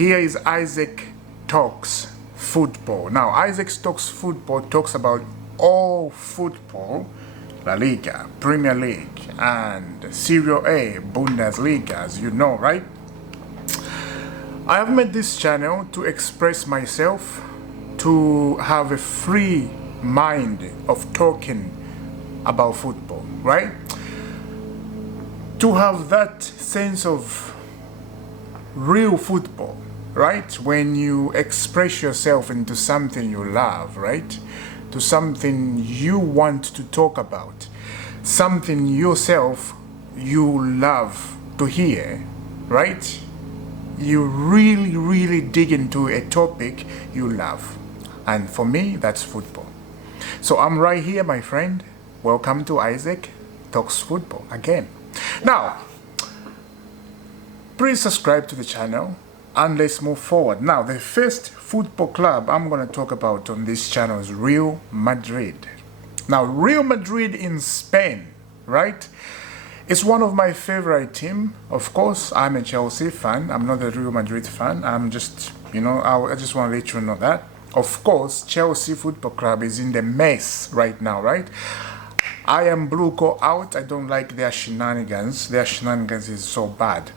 Here is Isaac Talks Football. Now, Isaac Talks Football talks about all football, La Liga, Premier League, and Serie A, Bundesliga, as you know, right? I have made this channel to express myself, to have a free mind of talking about football, right? To have that sense of real football, right? When you express yourself into something you love, right? To something you want to talk about, something yourself you love to hear, right? You really dig into a topic you love. And for me, that's football. So I'm right here, my friend. Welcome to Isaac Talks Football again. Now, please subscribe to the channel and let's move forward. Now, the first football club I'm going to talk about on this channel is Real Madrid. Now, Real Madrid in Spain, right? It's one of my favorite teams. Of course, I'm a Chelsea fan. I'm not a Real Madrid fan. I'm just, I just want to let you know that. Of course, Chelsea Football Club is in the mess right now, right? I am blue go out. I don't like their shenanigans. Their shenanigans is so bad.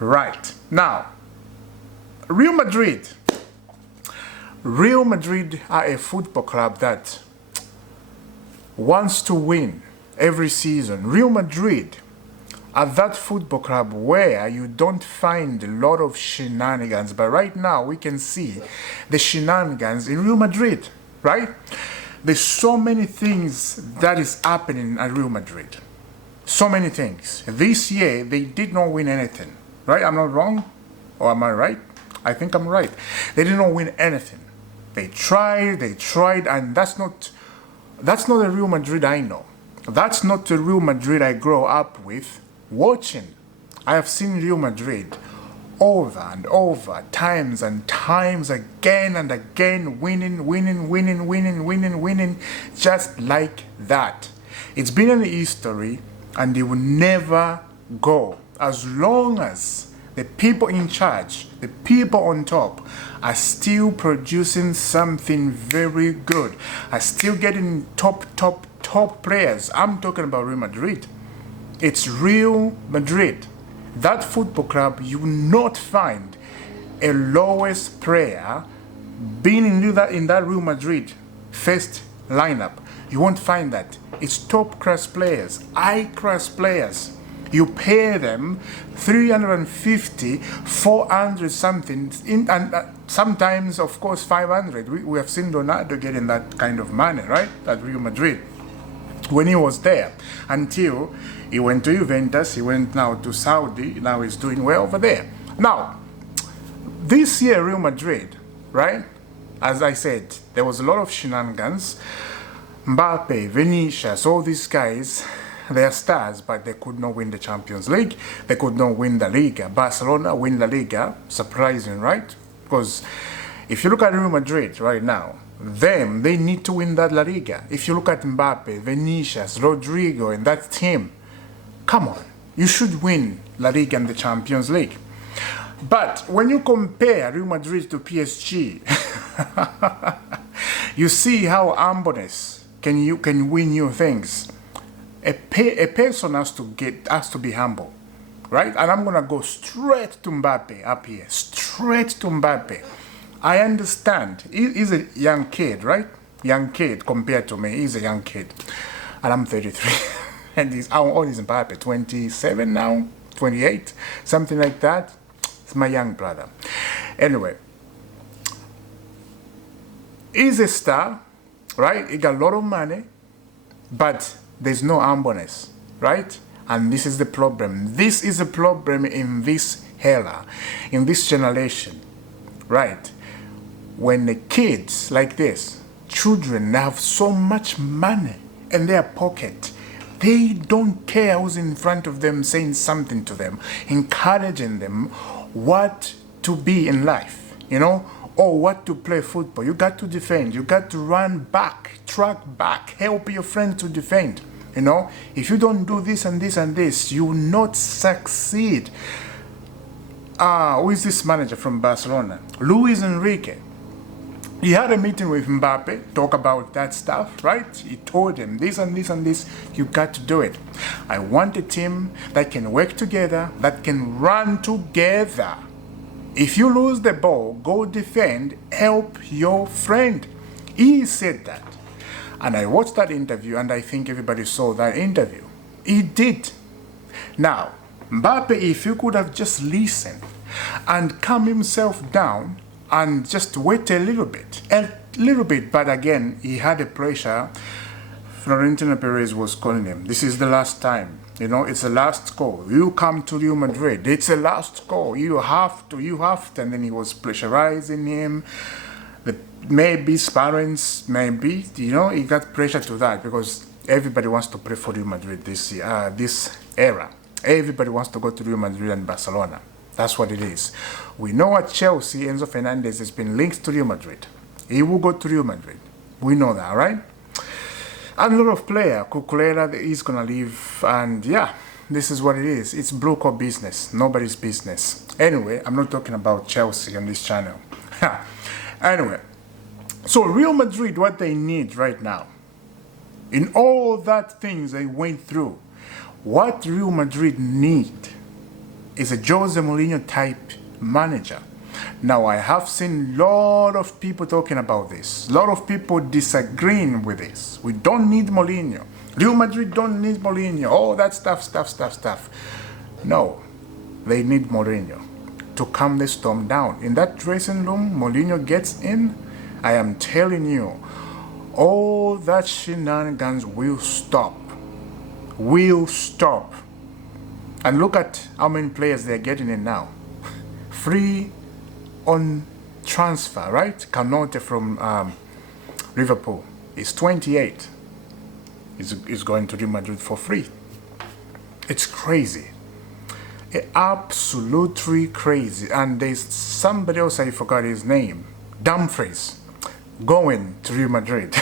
Right. Now, Real Madrid. Real Madrid are a football club that wants to win every season. Real Madrid are that football club where you don't find a lot of shenanigans. But right now, we can see the shenanigans in Real Madrid, right? There's so many things that is happening at Real Madrid. So many things. This year, they did not win anything. Right? I'm not wrong? Or am I right? I think I'm right. They did not win anything. They tried, and that's not the Real Madrid I know. That's not the Real Madrid I grew up with watching. I have seen Real Madrid over and over, times and times, again and again, winning, just like that. It's been an history, and they will never go as long as the people in charge, the people on top, are still producing something very good, are still getting top players. I'm talking about Real Madrid. It's Real Madrid. That football club, you will not find a lowest player being in that Real Madrid first lineup. You won't find that. It's top class players, high class players. You pay them 350, 400 something, and sometimes, of course, 500. We have seen Ronaldo getting that kind of money, right? At Real Madrid when he was there, until he went to Juventus. He went now to Saudi. Now he's doing well over there. Now, this year, Real Madrid, right? As I said, there was a lot of shenanigans. Mbappe, Vinicius, all these guys, they are stars, but they could not win the Champions League. They could not win the Liga. Barcelona win La Liga. Surprising, right? Because if you look at Real Madrid right now, they need to win that La Liga. If you look at Mbappe, Vinicius, Rodrigo, and that team, come on, you should win La Liga and the Champions League. But when you compare Real Madrid to PSG, you see how humbleness can win you things. A person has to be humble, right? And I'm gonna go straight to Mbappe up here, straight to Mbappe. I understand he's a young kid, right? Young kid compared to me. He's a young kid, and I'm 33. And how old is Mbappe? 27 now, 28, something like that. It's my young brother. Anyway, he's a star, right? He got a lot of money, but there's no humbleness, right? And this is the problem. This is a problem in this era, in this generation, right? When the kids like this, children have so much money in their pocket, they don't care who's in front of them saying something to them, encouraging them what to be in life, or what to play football. You got to defend. You got to run back, track back, help your friend to defend. If you don't do this and this and this, you will not succeed. who is this manager from Barcelona? Luis Enrique. He had a meeting with Mbappe, talk about that stuff, right? He told him this and this and this, you got to do it. I want a team that can work together, that can run together. If you lose the ball, go defend, help your friend. He said that. And I watched that interview and I think everybody saw that interview. He did. Now, Mbappe, if you could have just listened and calm himself down and just wait a little bit, but again, he had a pressure. Florentino Perez was calling him. This is the last time. You know, it's the last call. You come to Real Madrid. It's the last call. You have to. And then he was pressurizing him. Maybe his parents, maybe, you know, he got pressure to that because everybody wants to play for Real Madrid this year, this era. Everybody wants to go to Real Madrid and Barcelona. That's what it is. We know at Chelsea, Enzo Fernandez has been linked to Real Madrid. He will go to Real Madrid. We know that, right? And a lot of players, Cucurella is going to leave. And yeah, this is what it is. It's blue collar business. Nobody's business. Anyway, I'm not talking about Chelsea on this channel. Anyway, so Real Madrid, what they need right now, in all that things they went through, what Real Madrid need is a Jose Mourinho type manager. Now, I have seen a lot of people talking about this. A lot of people disagreeing with this. We don't need Mourinho. Real Madrid don't need Mourinho. All that stuff. No, they need Mourinho to calm the storm down. In that dressing room, Mourinho gets in, I am telling you, all that shenanigans will stop. And look at how many players they're getting in now. Free on transfer, right? Canote from Liverpool is 28. He's going to Real Madrid for free. It's crazy. Absolutely crazy. And there's somebody else, I forgot his name, Dumfries, going to Real Madrid.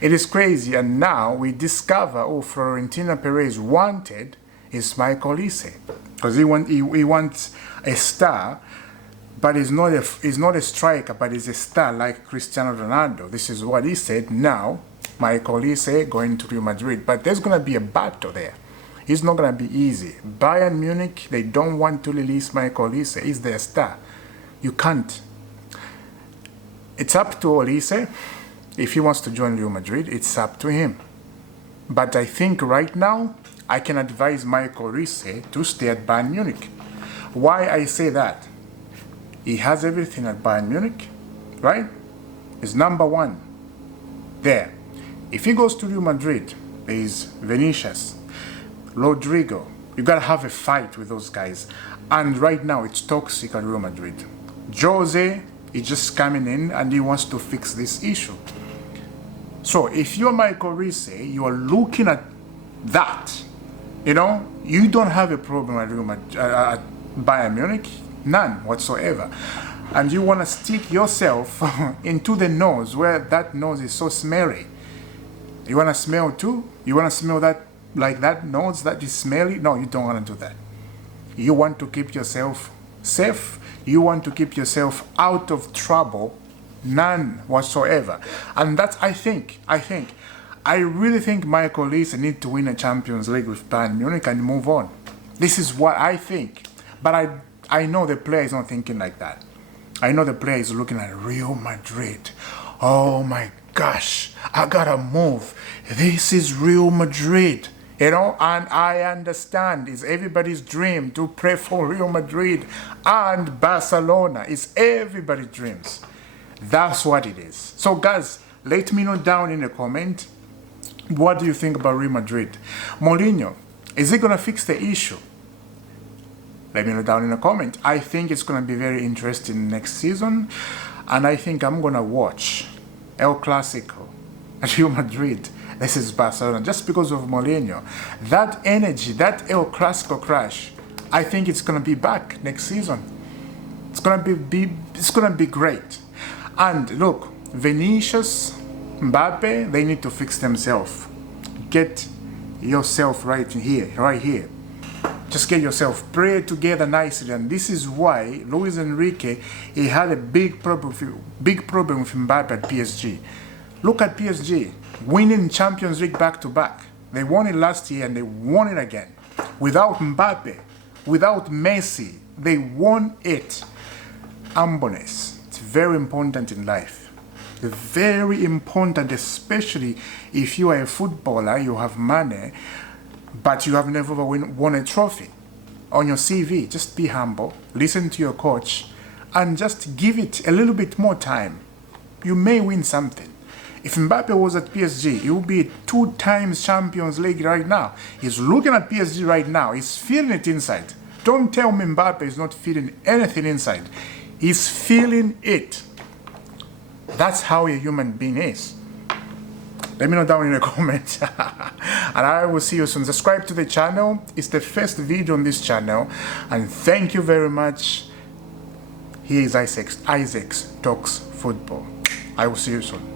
It is crazy. And now we discover, Florentino Perez wanted is Michael Olise, because he wants a star, but he's not a striker, but he's a star like Cristiano Ronaldo. This is what he said. Now Michael Olise going to Real Madrid, but there's gonna be a battle there. It's not gonna be easy. Bayern Munich, they don't want to release Michael Olise. He's their star. You can't. It's up to Olise. If he wants to join Real Madrid, it's up to him. But I think right now, I can advise Michael Olise to stay at Bayern Munich. Why I say that? He has everything at Bayern Munich, right? He's number one there. If he goes to Real Madrid, there is Vinicius, Rodrigo. You gotta have a fight with those guys. And right now, it's toxic at Real Madrid. Jose is just coming in and he wants to fix this issue. So if you're Michael Olise, you are looking at that. You know, you don't have a problem at Bayern Munich, none whatsoever. And you want to stick yourself into the nose where that nose is so smelly. You want to smell too? You want to smell that, like that nose that is smelly? No, you don't want to do that. You want to keep yourself safe. You want to keep yourself out of trouble. None whatsoever. And that's, I really think Michael Olise needs to win a Champions League with Bayern Munich and move on. This is what I think. But I know the player is not thinking like that. I know the player is looking at Real Madrid. Oh my gosh, I gotta move. This is Real Madrid. You know, and I understand it's everybody's dream to play for Real Madrid and Barcelona. It's everybody's dreams. That's what it is. So guys, let me know down in the comment, what do you think about Real Madrid? Mourinho, is he going to fix the issue? Let me know down in the comment. I think it's going to be very interesting next season. And I think I'm going to watch El Clasico at Real Madrid. This is Barcelona, just because of Mourinho. That energy, that El Clasico crash, I think it's going to be back next season. It's going to be great. And look, Vinicius, Mbappe, they need to fix themselves. Get yourself right here. Just get yourself, pray together nicely. And this is why Luis Enrique, he had a big problem with Mbappe at PSG. Look at PSG, winning Champions League back-to-back. They won it last year and they won it again. Without Mbappe, without Messi, they won it. Humbleness, it's very important in life. Very important, especially if you are a footballer, you have money, but you have never won a trophy. On your CV, just be humble, listen to your coach, and just give it a little bit more time. You may win something. If Mbappe was at PSG, he would be 2 times Champions League right now. He's looking at PSG right now. He's feeling it inside. Don't tell me Mbappe is not feeling anything inside. He's feeling it. That's how a human being is. Let me know down in the comments. And I will see you soon. Subscribe to the channel. It's the first video on this channel. And thank you very much. Here is Isaac Talks Football. I will see you soon.